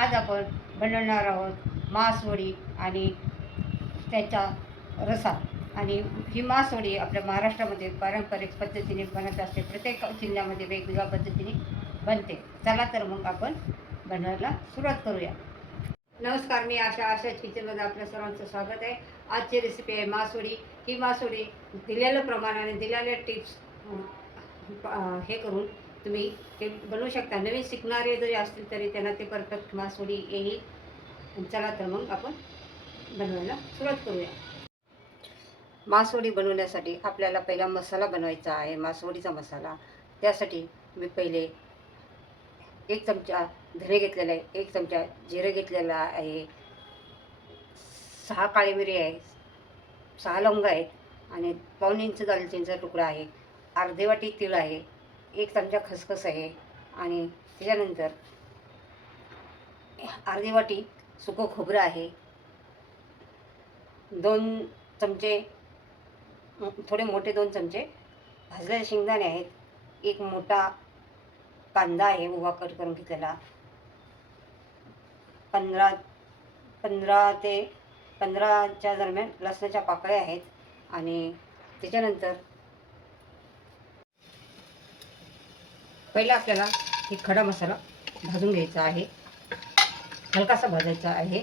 आज आपण बनवणार आहोत मासवडी आणि त्याच्या रसा. आणि ही मासवडी आपल्या महाराष्ट्रामध्ये पारंपरिक पद्धतीने बनत असते. प्रत्येक जिल्ह्यामध्ये वेगवेगळ्या पद्धतीने बनते. चला तर मग आपण बनवायला सुरुवात करूया. नमस्कार मी आशा आशा किचनमध्ये आपल्या सर्वांचं स्वागत आहे. आजची रेसिपी आहे मासोडी ही मासोडी दिलेल्या प्रमाणाने दिलेल्या टिप्स हे करून तुम्ही ते बनवू शकता. नवीन शिकणारे जरी असतील तरी त्यांना ते परफेक्ट मासोळी येईल. चला तर मग आपण बनवायला सुरुवात करूया. मासवडी बनवण्यासाठी आपल्याला पहिला मसाला बनवायचा आहे मासवडीचा मसाला. त्यासाठी मी पहिले एक चमचा धने घेतलेला आहे एक चमचा जिरं घेतलेला आहे. सहा काळी मिरी आहे सहा लवंग आहेत आणि पाऊन इंच दालचिनीचा तुकडा आहे. अर्धे वाटी तीळ आहे. एक चमचा खसखस आहे. आणि त्याच्यानंतर अर्धी वाटी सुकं खोबरं आहे. दोन चमचे थोडे मोठे दोन चमचे भाजलेले शेंगदाणे आहेत. एक मोठा कांदा आहे उभा कट करून घेतलेला. पंधरा पंधरा ते पंधराच्या दरम्यान लसणाच्या पाकळ्या आहेत. आणि त्याच्यानंतर पहिला आपल्याला हे खडा मसाला भाजून घ्यायचा आहे. हलकासा भाजायचा आहे.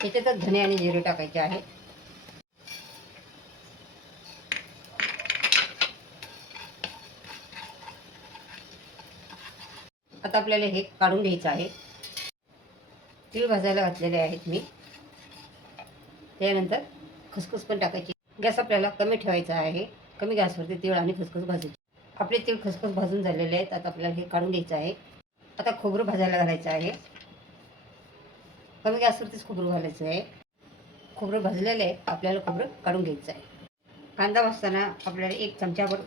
त्याच्यातच धने आणि जिरे टाकायचे आहे. आता आपल्याला हे काढून घ्यायचं आहे. तीळ भाजायला घातलेले आहेत मी. त्यानंतर खसखस पण टाकायची. गॅस आपल्याला कमी ठेवायचा आहे. कमी गॅसवरती तीळ आणि खसखस भाजायची. आपले तीळ खसखस भाजून झालेले आहेत. आता आपल्याला हे काढून घ्यायचं आहे. आता खोबरं भाजायला घालायचं आहे. कमी गॅसवरतीच खोबरं घालायचं आहे. खोबरं भाजलेलं आहे. आपल्याला खोबरं काढून घ्यायचं आहे. कांदा भाजताना आपल्याला एक चमच्याभर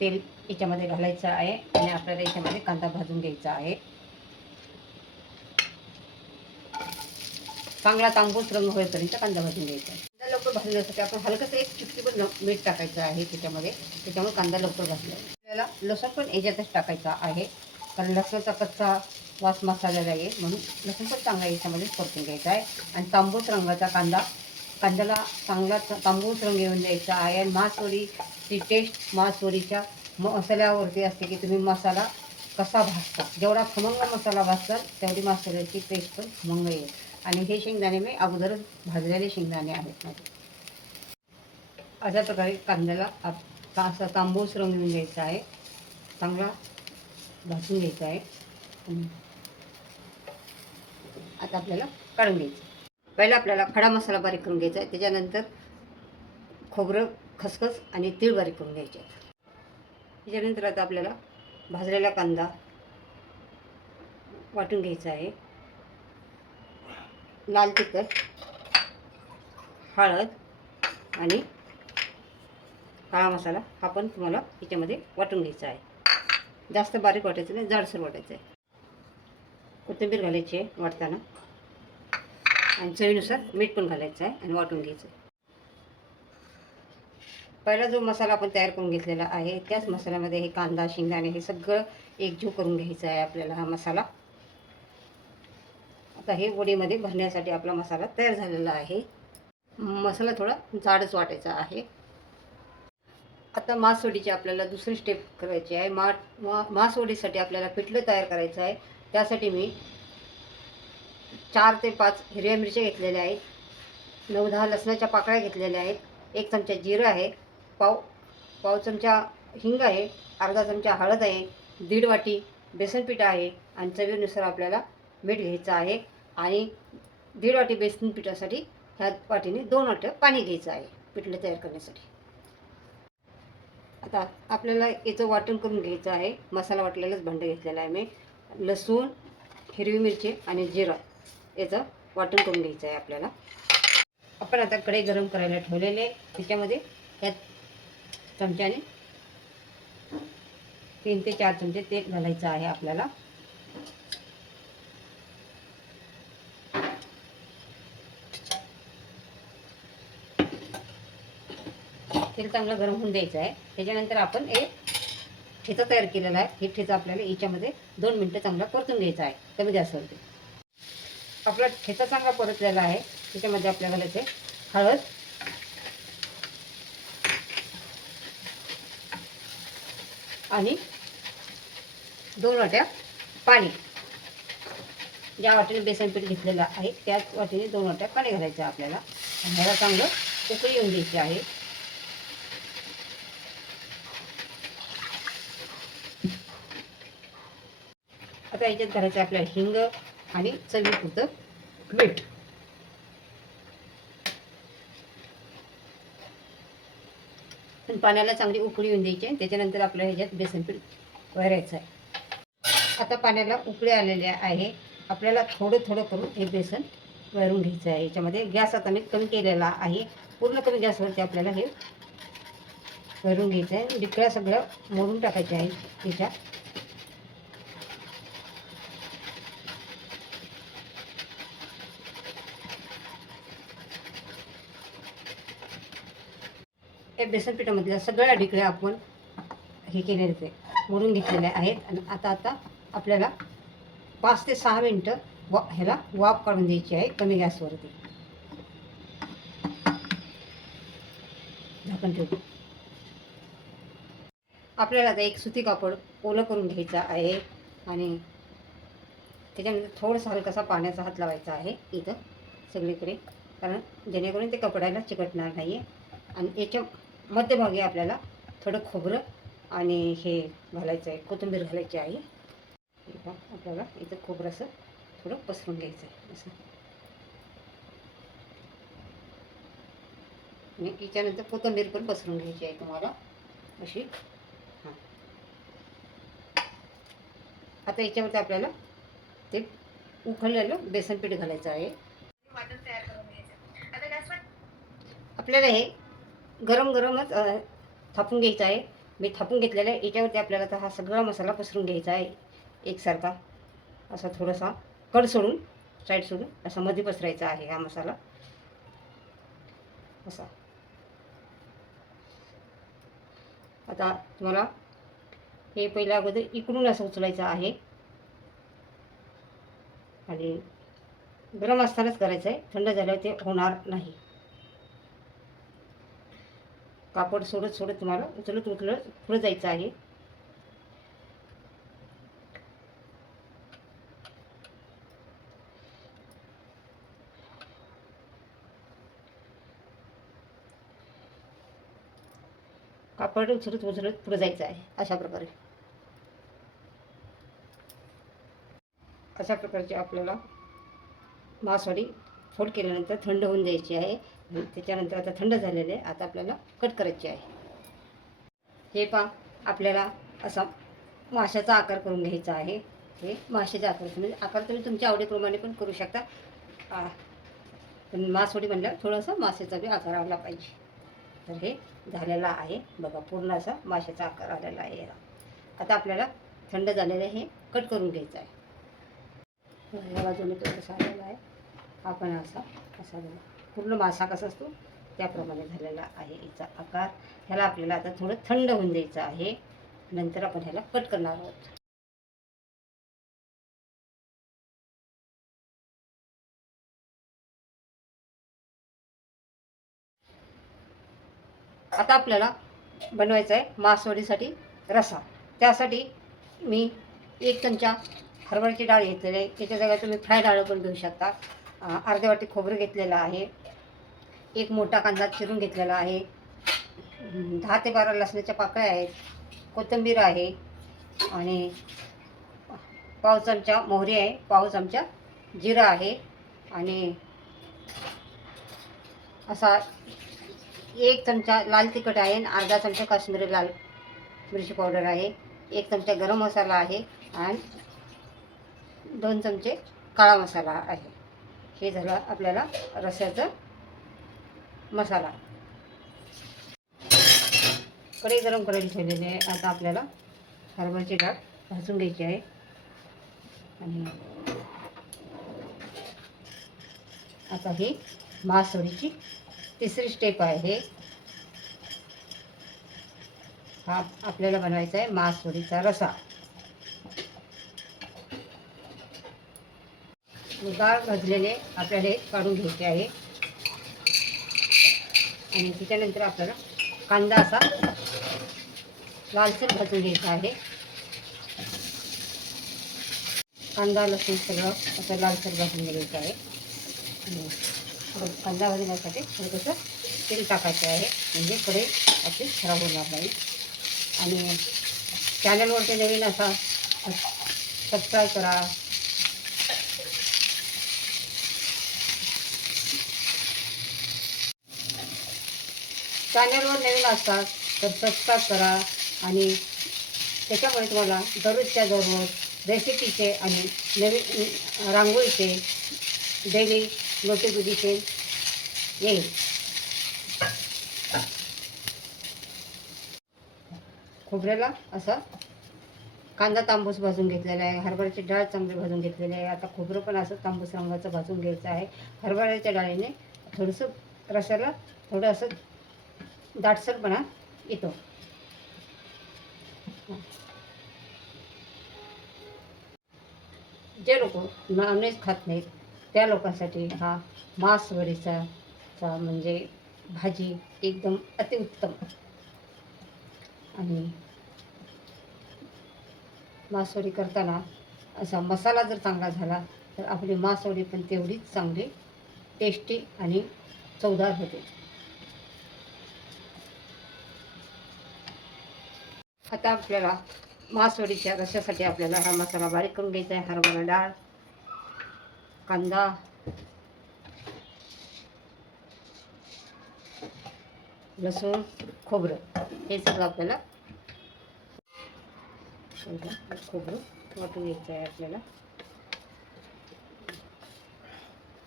तेल याच्यामध्ये घालायचं आहे. आणि आपल्याला याच्यामध्ये कांदा भाजून घ्यायचा आहे. चांगला तांबूस रंग होईपर्यंत कांदा भाजून घ्यायचा आहे. कांदा लवकर भाजण्यासाठी आपण हलकंसं एक चिपटीभर पण मीठ टाकायचं आहे त्याच्यामध्ये. त्याच्यामुळे कांदा लवकर भाजला आपला लसूण पण याच्यातच टाकायचा आहे. कारण लसणाचा कच्चा वास मसाल्याला येईल म्हणून लसूण पण चांगला याच्यामध्ये परतून घ्यायचा आहे. आणि तांबूस रंगाचा कांदा. कांद्याला चांगला तांबूस रंग येऊन द्यायचा आहे. आणि मासवडीची टेस्ट मासवडीच्या मसाल्यावरती असते की तुम्ही मसाला कसा भाजता. जेवढा खमंग मसाला भाजताल तेवढी मसाल्याची टेस्ट पण खमंग येईल. आणि हे शेंगदाणे मी अगोदरच भाजलेले शेंगदाणे आहेत माझे. अशा प्रकारे कांद्याला आप का असा तांबूस रंग येऊन घ्यायचा आहे. चांगला भाजून घ्यायचा आहे. आणि आता आपल्याला काढून घ्यायचं. पहिला आपल्याला खडा मसाला बारीक करून घ्यायचा आहे. त्याच्यानंतर खोबरं खसखस आणि तीळ बारीक करून घ्यायचे त्याच्यानंतर आता आपल्याला भाजलेला कांदा वाटून घ्यायचा आहे. लाल तिखट हळद आणि काळा मसाला हा पण तुम्हाला याच्यामध्ये वाटून घ्यायचा आहे. जास्त बारीक वाटायचं नाही जाडसर वाटायचं आहे. कोथिंबीर घालायची आहे वाटताना. आणि चवीनुसार मीठ पण घालायचं आहे आणि वाटून घ्यायचं आहे. पहिला जो मसाला आपण तयार करून घेतलेला आहे त्याच मसाल्यामध्ये हे कांदा शेंगदाणे हे सगळं एकजीव करून घ्यायचं आहे आपल्याला हा मसाला. आता हे वडीमध्ये भरण्यासाठी आपला मसाला तयार झालेला आहे. मसाला थोडा जाडच वाटायचा आहे. आता मासवडीची आपल्याला दुसरी स्टेप करायची आहे. मा मासवडीसाठी आपल्याला पिठलं तयार करायचं आहे. त्यासाठी मी चार ते पाच हिरव्या मिरच्या घेतलेल्या आहेत. नऊ दहा लसणाच्या पाकळ्या घेतलेल्या आहेत. एक चमचा जिरं आहे. पाव पाव चमचा हिंग आहे. अर्धा चमचा हळद आहे. दीड वाटी बेसन पीठ आहे. आणि चवीनुसार आपल्याला मीठ घ्यायचं आहे. आणि दीड वाटी बेसन पिठासाठी ह्या वाटीने दोन वाट्या पाणी घ्यायचं आहे पिठलं तयार करण्यासाठी. आता आपल्याला याचं वाटण करून घ्यायचं आहे. मसाला वाटलेलाच भांडं घेतलेलं आहे मी. लसूण हिरवी मिरची आणि जिरं याचं वाटण करून घ्यायचं आहे आपल्याला. आपण आता कढई गरम करायला ठेवलेले त्याच्यामध्ये त्यात चमच्याने तीन ते चार चमचे तेल घालायचं आहे आपल्याला. तेल चांगलं गरम होऊन द्यायचं आहे. त्याच्यानंतर आपण हे ठेचा तयार केलेला आहे. हे ठेचा आपल्याला याच्यामध्ये दोन मिनटं चांगला परतून घ्यायचा आहे. कमी गॅसवरती आपला ठेचा चांगला परतलेला आहे. त्याच्यामध्ये आपल्याला घालायचं हळद आणि दोन वाट्या पाणी. ज्या वाटेने बेसन पीठ घेतलेलं आहे त्याच वाटेने दोन वाट्या पाणी घालायचं आहे आपल्याला. ह्याला चांगलं उकळी येऊन द्यायची आहे. याच्यात घालायचं आपल्याला हिंग आणि चवीपुरतं मीठ. पण पाण्याला चांगली उकळी येऊन द्यायची आहे त्याच्यानंतर आपल्याला ह्याच्यात बेसन पीठ भरायचं आहे. आता पाण्याला उकळी आलेल्या आहे. आपल्याला थोडं थोडं करून हे बेसन वरून घ्यायचं आहे. याच्यामध्ये गॅस आता मी कमी केलेला आहे. पूर्ण कमी गॅसवरती आपल्याला हे वरून घ्यायचं आहे. डिकळ्या सगळ्या मोडून टाकायच्या आहे त्याच्या बेसन पिठामध्ये सगळ्या डिकळ्या आपण हे केलेले मोडून घेतलेल्या आहेत. आणि आता आता आपल्याला पाच ते सहा मिनटं वा ह्याला वाफ काढून द्यायची आहे कमी गॅसवरती. झाकण ठेवू. आपल्याला आता एक सुती कापड ओलं करून घ्यायचं आहे. आणि त्याच्यानंतर थोडंसं हलकासा पाण्याचा हात लावायचा आहे इथं सगळीकडे. कारण जेणेकरून ते कपड्याला चिकटणार नाही आहे आणि याच्या मध्यभागी आपल्याला थोडं खोबरं आणि हे घालायचं आहे कोथिंबीर घालायची आहे. आपल्याला इथं खोबरं असं थोडं पसरून घ्यायचं आहे असं. आणि याच्यानंतर कोथिंबीर पण पसरून घ्यायची आहे तुम्हाला. अशी. हां. आता याच्यामध्ये आपल्याला ते उकळलेलं बेसन पीठ घालायचं आहे. आपल्याला हे गरम गरमच थापून घ्यायचं आहे. मी थापून घेतलेलं आहे. याच्यावरती आपल्याला हा सगळा मसाला पसरून घ्यायचा आहे. एकसारखा असा थोडासा कड सोडून साईड सोडून असा मध्ये पसरायचा आहे हा मसाला. असा. आता तुम्हाला हे पहिल्या अगोदर इकडून असं उचलायचं आहे. आणि गरम असतानाच करायचं आहे. थंड झाल्यावर ते होणार नाही. कापड सोडत सोडत तुम्हाला उचलत उचलत पुढे जायचं आहे. कापड उचलत उचलत पुढे जायचं आहे अशा प्रकारे. अशा प्रकारची आपल्याला मासवाडी फोड केल्यानंतर थंड होऊन द्यायची आहे. त्याच्यानंतर आता थंड झालेले आहे. आता आपल्याला कट करायची आहे. हे पा आपल्याला असा माशाचा आकार करून घ्यायचा आहे. हे माशाचा आकार म्हणजे आकार तुम्ही तुमच्या आवडीप्रमाणे पण करू शकता. आ, पण मासवडी म्हणल्यावर थोडंसं माशाचा बी आकार आला पाहिजे. तर हे झालेला आहे. बघा पूर्ण असा माशाचा आकार आलेला आहे. आता आपल्याला थंड झालेलं हे कट करून घ्यायचं आहे. ह्या बाजूने तो कसा आलेला आहे. आपण असा असा बघा पूर्ण मासा कसा असतो? त्याप्रमाणे झालेला आहे याचा आकार. ह्याला आपल्याला आता थोडं थंड होऊन द्यायचं आहे. नंतर आपण ह्याला कट करणार आहोत. आता आपल्याला बनवायचं आहे मासवडीसाठी रसा. त्यासाठी मी एक चमचा हरभऱ्याची डाळ घेतलेली आहे. त्याच्या जागा तुम्ही फ्राय डाळ पण घेऊ शकता. अर्ध्या वाटी खोबरं घेतलेलं आहे. एक मोठा कांदा चिरून घेतलेला आहे. दहा ते बारा लसणाच्या पाकळ्या आहेत. कोथिंबीर आहे. आणि पाव चमचा मोहरी आहे. पाव चमचा जिरा आहे. आणि असा एक चमचा लाल तिखट आहे आणि अर्धा चमचा काश्मीरी लाल मिरची पावडर आहे. एक चमचा गरम मसाला आहे आणि दोन चमचे काळा मसाला आहे. हे झालं आपल्याला रस्याचं मसाला. कढई गरम करायला ठेवलेली आहे. आता आपल्याला हरभऱ्याची डाळ भाजून घ्यायची आहे. आणि आता ही मासवडीची तिसरी स्टेप आहे. हा आपल्याला बनवायचा आहे मासवडीचा रसा. डाळ भाजलेले आपल्याला हे काढून घ्यायचे आहे. आणि त्याच्यानंतर आपल्याला कांदा असा लालसर भाजून घ्यायचा आहे. कांदा लसूण सगळं असं लालसर भाजून घ्यायचं आहे. थोडं कांदा भाजण्यासाठी थोडंसं तेल टाकायचं आहे. म्हणजे कडे आपली खराब होणार नाही. आणि चॅनलवरती नवीन असा सबस्क्राईब करा. चॅनलवर नवीन असतात तर सबस्क्राईब करा आणि त्याच्यामुळे तुम्हाला दररोजच्या दररोज रेसिपीचे आणि नवीन रांगोळीचे डेली नोटिफिकेशन येईल. खोबऱ्याला असं कांदा तांबूस भाजून घेतलेला आहे हरभऱ्याची डाळ चांगली भाजून घेतलेली आहे. आता खोबरं पण असं तांबूस रंगाचं भाजून घ्यायचं आहे. हरभऱ्याच्या डाळीने थोडंसं रसाला थोडं असं दाटसरपणा येतो. जे लोक नॉनव्हेज खात नाहीत त्या लोकांसाठी हा मांसवडीचा चा म्हणजे भाजी एकदम अतिउत्तम. आणि मासवडी करताना असा मसाला जर चांगला झाला तर आपली मासवडी पण तेवढीच चांगली टेस्टी आणि चवदार होते. आता आपल्याला मासवडीच्या रशासाठी आपल्याला हा मसाला बारीक करून घ्यायचा आहे? हरभरा डाळ कांदा. लसूण खोबरं. हे सगळं आपल्याला खोबरं वाटून घ्यायचं आहे आपल्याला.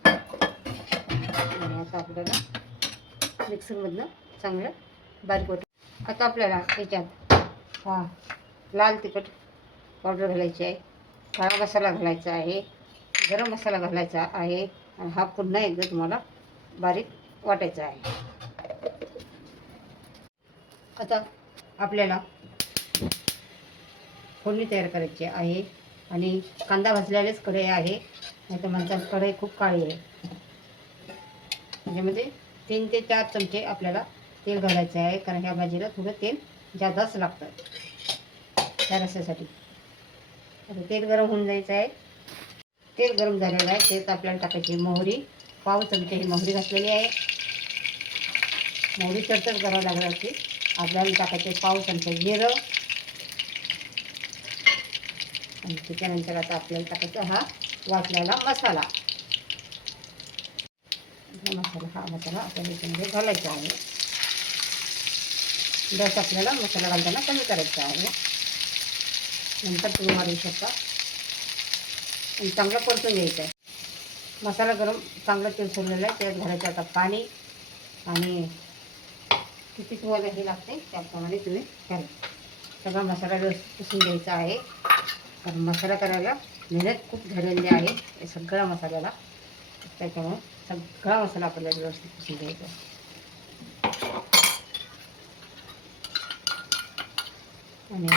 आणि आता आपल्याला मिक्सरमधनं चांगलं बारीक वाटून आता आपल्याला याच्यात हा. लाल तिखट पावडर घालायची आहे. काळा मसाला घालायचा आहे. गरम मसाला घालायचा आहे. आणि हा पुन्हा एकदा तुम्हाला बारीक वाटायचा आहे. आता आपल्याला फोडणी तयार करायची आहे. आणि कांदा भाजलेलेच कढई आहे. नाही तर म्हणतात कढई खूप काळी आहे. त्याच्यामध्ये तीन ते चार चमचे आपल्याला तेल घालायचं आहे. कारण ह्या भाजीला थोडं तेल जादाच लागतं त्या रस्स्यासाठी आता तेल गरम होऊन जायचं आहे. तेल गरम झालेलं आहे. तेच आपल्याला टाकायची मोहरी. पाव चमचे ही मोहरी घातलेली आहे. मोहरी चडचड करावं लागणार की आपल्याला टाकायचे पाव चमचे जिरं. आणि त्याच्यानंतर आता आपल्याला टाकायचा हा वाटलेला मसाला. मसाला हा मसाला आपल्याला याच्यामध्ये घालायचा आहे. दस आपल्याला मसाला घालताना कमी करायचा आहे. नंतर तुम्ही मारू शकता. आणि चांगलं परतून घ्यायचं आहे. मसाला गरम चांगलं तेल सोडलेलं आहे. त्यात घालायचं आता पाणी आणि किती तुम्हाला हे लागते त्याप्रमाणे तुम्ही करा. सगळा मसाला व्यवस्थित पुसून घ्यायचा आहे. कारण मसाला करायला मेहनत खूप झालेली आहे. सगळ्या मसाल्याला. त्याच्यामुळे सगळा मसाला आपल्याला व्यवस्थित पुसून घ्यायचा आहे. आणि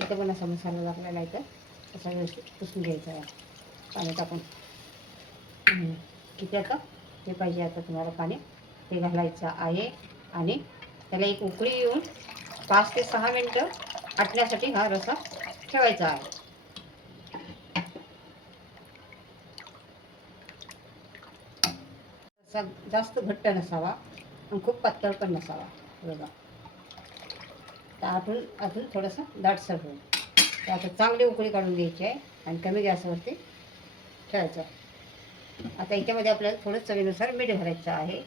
इथं पण असा मसाला लागलेला इथं. तर असा व्यवस्थित पुसून घ्यायचा आहे. पाणी टाकून किती आता? ते पाहिजे आता तुम्हाला पाणी. ते घालायचं आहे आणि त्याला एक उकळी येऊन पाच ते सहा मिनटं आटण्यासाठी हा रसा ठेवायचा आहे. रसा जास्त घट्ट नसावा आणि खूप पातळ पण नसावा. बघा. तर आतून अजून थोडंसं दाटसर होईल तर आता चांगली उकळी काढून घ्यायची आहे आणि कमी गॅसवरती ठेवायचं आहे. आता याच्यामध्ये आपल्याला थोडं चवीनुसार मीठ घालायचं आहे.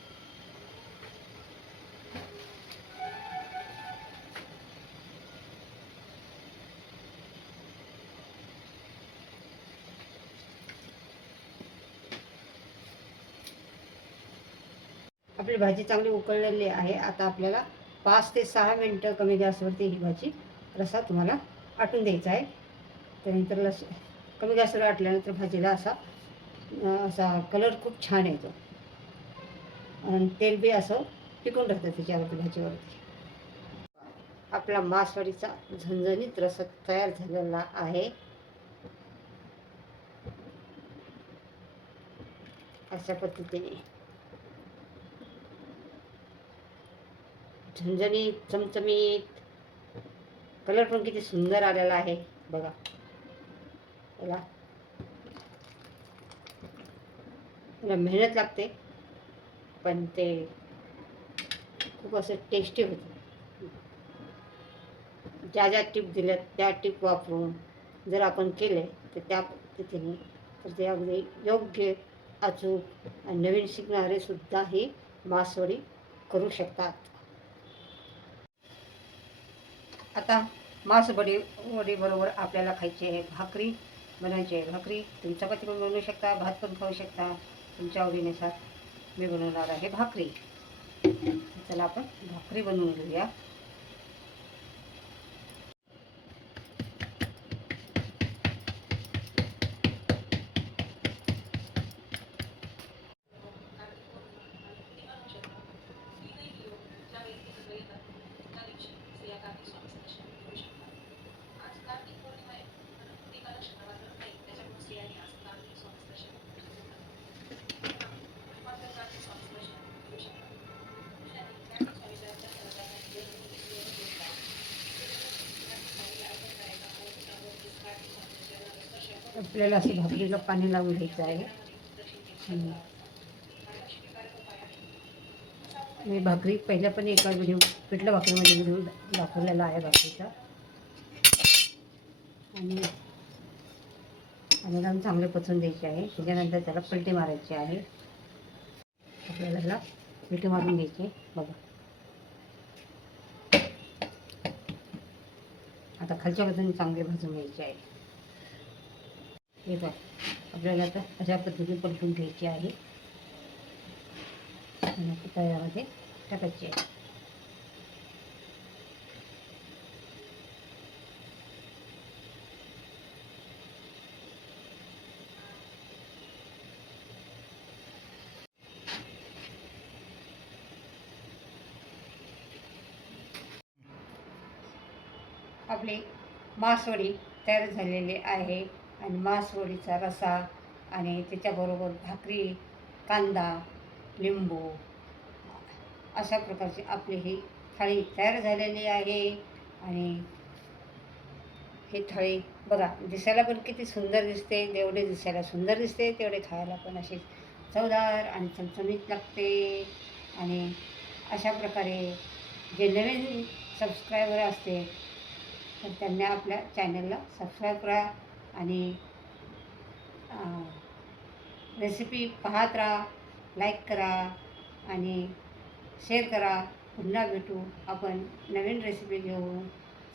आपली भाजी चांगली उकळलेली आहे. आता आपल्याला पाच ते सहा मिनटं कमी गॅसवरती ही भाजी रसा तुम्हाला आटून द्यायचा आहे. त्यानंतर लस कमी गॅसवर आटल्यानंतर भाजीला असा असा कलर खूप छान येतो. आणि तेल बी असं टिकून राहतं त्याच्यावरती भाजीवरती. आपला मासवाडीचा झणझणीत रसा तयार झालेला आहे. अशा पद्धतीने. झणझणीत चमचमीत. कलर पण किती सुंदर आलेला आहे. बघा. याला याला मेहनत लागते. पण ते खूप असं टेस्टी होतं. ज्या ज्या टिप दिल्यात त्या टिप वापरून जर आपण केले तर त्या पद्धतीने तर ते अगदी योग्य अचूक आणि नवीन शिकणारे सुद्धा ही मासवडी करू शकतात. आता मासबडी वडीबरोबर आपल्याला खायची आहे भाकरी बनवायची आहे. भाकरी तुम्ही चपाती पण बनवू शकता भात पण खाऊ शकता. तुमच्या आवडीनुसार मी बनवणार आहे भाकरी. चला आपण भाकरी बनवून घेऊया. आपल्याला असं भाकरीला पाणी लावून घ्यायचं आहे. मी भाकरी पहिल्या पण एका व्हिडिओ पिठलं भाकरीमध्ये व्हिडिओ दाखवलेला आहे भाकरीचा. आणि आणि चांगले पचवून द्यायचे आहे. त्याच्यानंतर त्याला पलटी मारायची आहे. आपल्याला पलटी मारून घ्यायची बघा. आता खालच्या बाजूने चांगले भाजून घ्यायचे आहे. हे बघ आपल्याला आता अशा पद्धतीने पलटून घ्यायची आहे. तळ्यामध्ये टाकायची आहे. आपली मासवडी तयार झालेली आहे. आणि मासवडीचा रसा आणि त्याच्याबरोबर भाकरी कांदा लिंबू अशा प्रकारची आपली ही थाळी तयार झालेली आहे. आणि ही थाळी बघा दिसायला पण किती सुंदर दिसते जेवढे दिसायला सुंदर दिसते तेवढे खायला पण अशी चवदार आणि चमचमीत लागते. आणि अशा प्रकारे जे नवीन सबस्क्रायबर असते तर त्यांनी आपल्या चॅनलला सबस्क्राईब करा. आणि रेसिपी पाहत राहा लाईक करा आणि शेअर करा. पुन्हा भेटू. आपण नवीन रेसिपी घेऊ.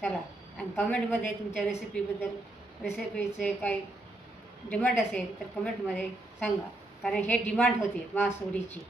चला. आणि कमेंटमध्ये तुमच्या रेसिपीबद्दल रेसिपीचे काही डिमांड असेल तर कमेंटमध्ये सांगा. कारण हे डिमांड होते मासवडीची.